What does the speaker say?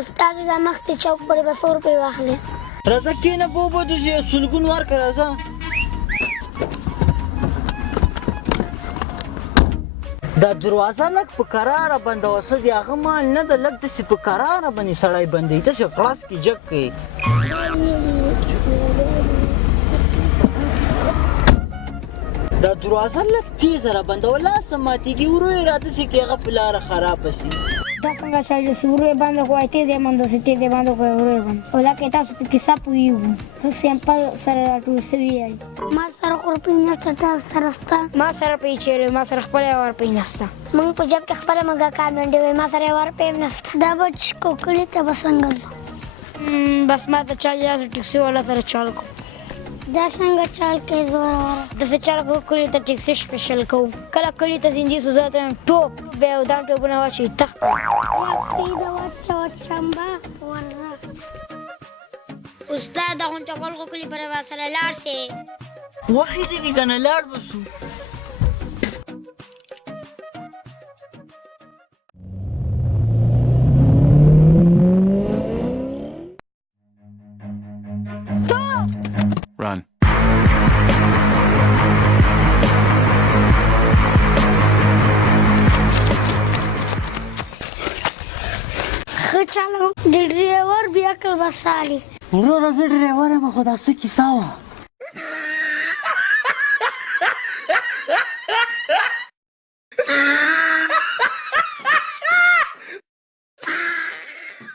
استاد دا مخکې چوک پورې به 100 روپۍ واخلې. راځه کښېنه بوبه د سلګون ورکړه راځه. دا دروازه لږ په کراره بندوه څه د هغه مال نه ده لږ داسې په کراره باندې سړی بندوي داسې کړس کې جګ کوي. دا دروازه لږ تیزه را بندوه لاسه ماتېږي ورو یې را داسې کې هغه په لاره خرابه شي. دا څنګه چلېږي چې ورو یې بنده کړو تیز یې بندو چې تیز یې بنده کړو ورو یې بند ولکه تاسو په کیسه پوهېږو ښه سیمپل سره راټول سوي یئ. ما سره خو روپۍ نشته تا سره شته؟ ما سره روپۍ چېرې ما سره خپله یوه روپۍ نشته. موږ په جب کې خپله موږکان منډې وې ما سره یوه روپۍ هم نشته. دا به کوکړې ته به څنګه ځو؟ بس ما ته چل یا ټیکسي والا سره چل کوو. دا څنګه چل کوې زوروره؟ داسې چل کوو کلي ته ټیکسي سپیشل کوو کله کلي ته ځینځي سو زه ته ټوپ بیا یو دام ټوپونه واچوي تخت یخې د وچه وچمبه ورره. استاد دا غونچه ګل خو کلي پرې به سره لاړ سې وخېږي که نه لاړ به سو. Run. ښه چلوم د ډرئیور بیا عقل به سالي. وروره زه ډرئیور یم خو دا څه کیسه وه؟